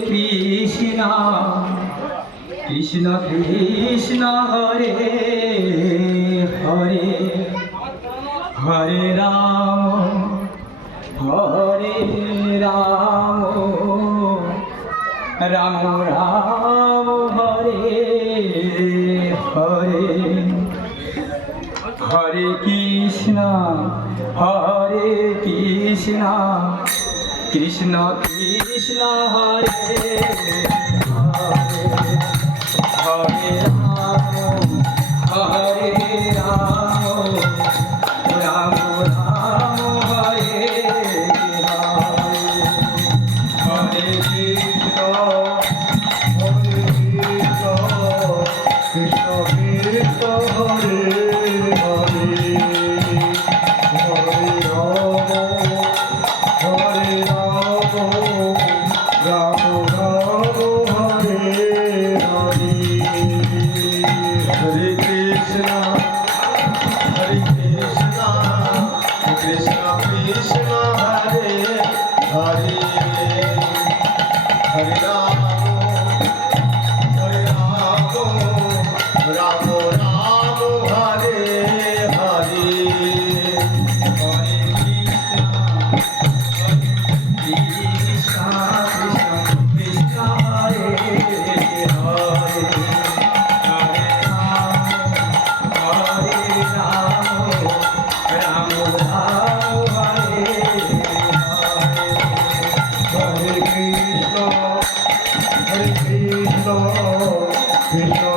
Krishna Krishna Krishna Hare Hare Hare Ram Ram Ram Hare Hare Hare Krishna Krishna Krishna Hare Hare Ram Ram Ram Hare Hare Krishna Krishna Krishna Hare Hare Hare Ram Ram Ram Hare Hare Hare Krishna Krishna Krishna Hare Hare Hare Ram Ram Ram Hare Hare Hare Krishna Krishna Hare Hare Hare Ram Ram Ram Hare Hare Krishna Krishna